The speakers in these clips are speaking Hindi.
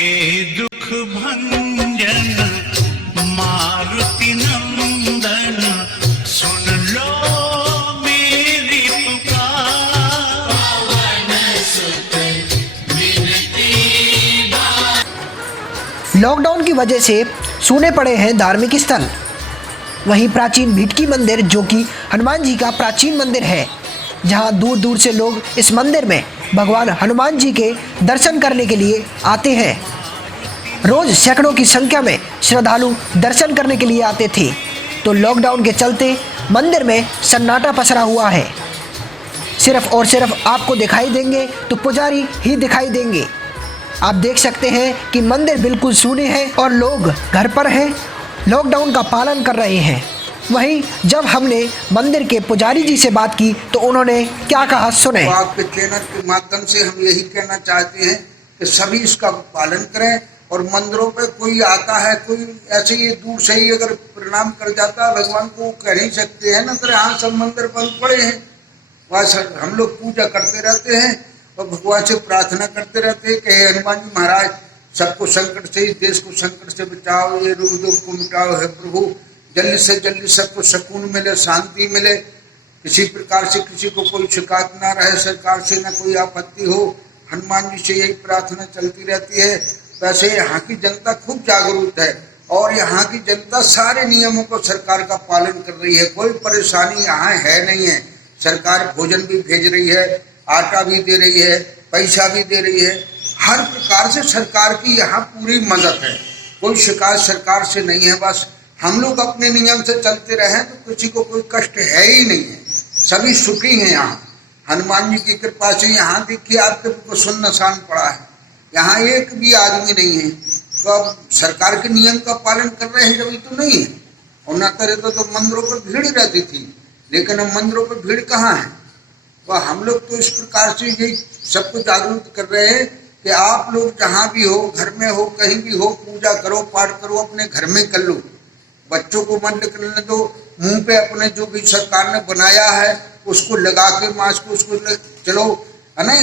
हे दुख भंजन मारुति नंदन, सुन लो मेरी पुकार। पवन सुत विनती। लॉकडाउन की वजह से सूने पड़े हैं धार्मिक स्थल। वहीं प्राचीन भिटकी मंदिर, जो कि हनुमान जी का प्राचीन मंदिर है, जहां दूर दूर से लोग इस मंदिर में भगवान हनुमान जी के दर्शन करने के लिए आते हैं। रोज सैकड़ों की संख्या में श्रद्धालु दर्शन करने के लिए आते थे, तो लॉकडाउन के चलते मंदिर में सन्नाटा पसरा हुआ है। सिर्फ और सिर्फ आपको दिखाई देंगे तो पुजारी ही दिखाई देंगे। आप देख सकते हैं कि मंदिर बिल्कुल सूने हैं और लोग घर पर हैं, लॉकडाउन का पालन कर रहे हैं। वहीं जब हमने मंदिर के पुजारी जी से बात की तो उन्होंने क्या कहा, सुने। तो आपके चैनल के माध्यम से हम यही कहना चाहते हैं कि सभी इसका पालन करें। और मंदिरों पे कोई आता है, कोई ऐसे ही दूर से ही अगर प्रणाम कर जाता है भगवान को, कह नहीं सकते हैं ना, तो यहाँ सब मंदिर बंद पड़े हैं। वहाँ हम लोग पूजा करते रहते हैं और भगवान से प्रार्थना करते रहते हैं कि हे हनुमान जी महाराज, सबको संकट से, इस देश को संकट से बचाओ, ये रोग दुख को मिटाओ है प्रभु, जल्दी से जल्दी सबको सुकून मिले, शांति मिले, किसी प्रकार से किसी को कोई शिकायत ना रहे, सरकार से ना कोई आपत्ति हो। हनुमान जी से यही प्रार्थना चलती रहती है। वैसे यहाँ की जनता खूब जागरूक है और यहाँ की जनता सारे नियमों को सरकार का पालन कर रही है। कोई परेशानी यहाँ है नहीं है। सरकार भोजन भी भेज रही है, आटा भी दे रही है, पैसा भी दे रही है, हर प्रकार से सरकार की यहाँ पूरी मदद है। कोई शिकायत सरकार से नहीं है। बस हम लोग अपने नियम से चलते रहें तो किसी को कोई कष्ट है ही नहीं है, सभी सुखी हैं। यहाँ हनुमान जी की कृपा से यहाँ देखिए आपके सुनसान पड़ा है, यहाँ एक भी आदमी नहीं है। तो अब सरकार के नियम का पालन कर रहे हैं जब, तो नहीं है। और न करे तो मंदिरों पर भीड़ रहती थी, लेकिन अब मंदिरों पर भीड़ कहाँ है। तो हम लोग तो इस प्रकार से यही सबको जागरूक कर रहे हैं कि आप लोग जहाँ भी हो, घर में हो, कहीं भी हो, पूजा करो, पाठ करो, अपने घर में कर लो। बच्चों को मत निकलने दो, मुंह पे अपने जो भी सरकार ने बनाया है उसको लगा के, मास्क उसको चलो, है ना,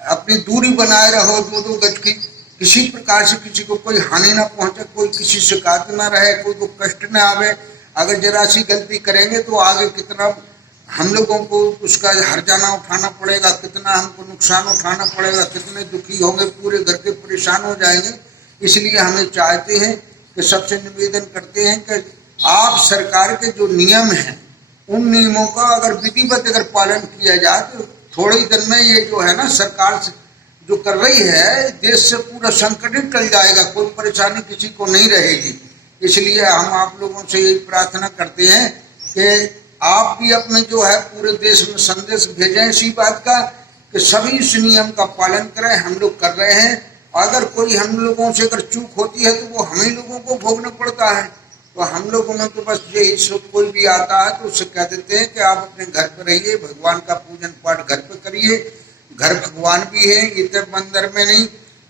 अपनी दूरी बनाए रहो 2-2 गज की। किसी प्रकार से किसी को कोई हानि ना पहुंचे, कोई किसी शिकायत ना रहे, कोई को कष्ट ना आवे। अगर जरा सी गलती करेंगे तो आगे कितना हम लोगों को उसका हर्जाना उठाना पड़ेगा, कितना हमको नुकसान उठाना पड़ेगा, कितने दुखी होंगे, पूरे घर के परेशान हो जाएंगे। इसलिए हमें चाहते हैं कि सबसे निवेदन करते हैं कि आप सरकार के जो नियम हैं उन नियमों का अगर विधिवत अगर पालन किया जाए तो थोड़े ही दिन में ये जो है ना सरकार जो कर रही है, देश से पूरा संकट ही टल जाएगा, कोई परेशानी किसी को नहीं रहेगी। इसलिए हम आप लोगों से यही प्रार्थना करते हैं कि आप भी अपने जो है पूरे देश में संदेश भेजें इसी बात का कि सभी इस नियम का पालन करें। हम लोग कर रहे हैं। अगर कोई हम लोगों से अगर चूक होती है तो वो हम ही लोगों को भोगना पड़ता है। तो हम लोगों में तो बस यही सुख, कोई भी आता है तो उससे कह देते हैं कि आप अपने घर पर रहिए, भगवान का पूजन पाठ घर पर करिए। घर भगवान भी है, इधर मंदिर में नहीं।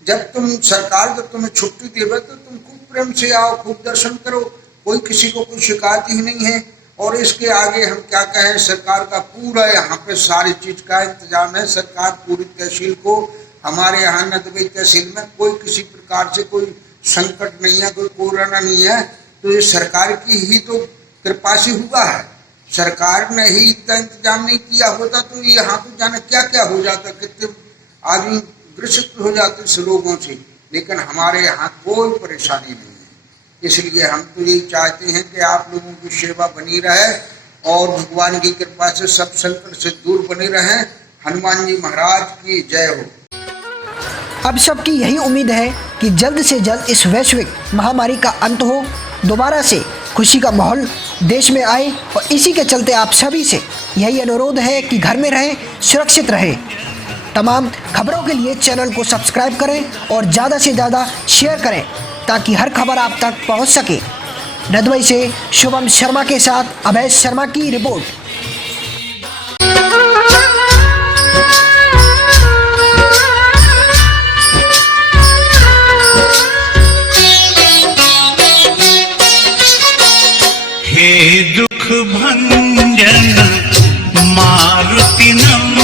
जब तुम सरकार जब तुम्हें छुट्टी देवे तो तुम खूब प्रेम से आओ, खूब दर्शन करो, कोई किसी को कोई शिकायत ही नहीं है। और इसके आगे हम क्या कहें, सरकार का पूरा यहाँ पे सारी चीज का इंतजाम है। सरकार पूरी तहसील को, हमारे यहाँ नदबई तहसील में कोई किसी प्रकार से कोई संकट नहीं है, कोई कोरोना नहीं है। तो ये सरकार की ही तो कृपा से हुआ है। सरकार ने ही इतना इंतजाम नहीं किया होता तो यहाँ तो जाने क्या क्या हो जाता, कितने आदमी ग्रसित हो जाते इस रोगों से। लेकिन हमारे यहाँ कोई परेशानी नहीं है। इसलिए हम तो यही चाहते हैं कि आप लोगों की सेवा बनी रहे और भगवान की कृपा से सब संकट से दूर बने रहें। हनुमान जी महाराज की जय हो। अब सबकी यही उम्मीद है कि जल्द से जल्द इस वैश्विक महामारी का अंत हो, दोबारा से खुशी का माहौल देश में आए। और इसी के चलते आप सभी से यही अनुरोध है कि घर में रहें, सुरक्षित रहें। तमाम खबरों के लिए चैनल को सब्सक्राइब करें और ज़्यादा से ज़्यादा शेयर करें ताकि हर खबर आप तक पहुंच सके। नदबई से शुभम शर्मा के साथ अभय शर्मा की रिपोर्ट। हे दुख भंजन मारुति नंदन।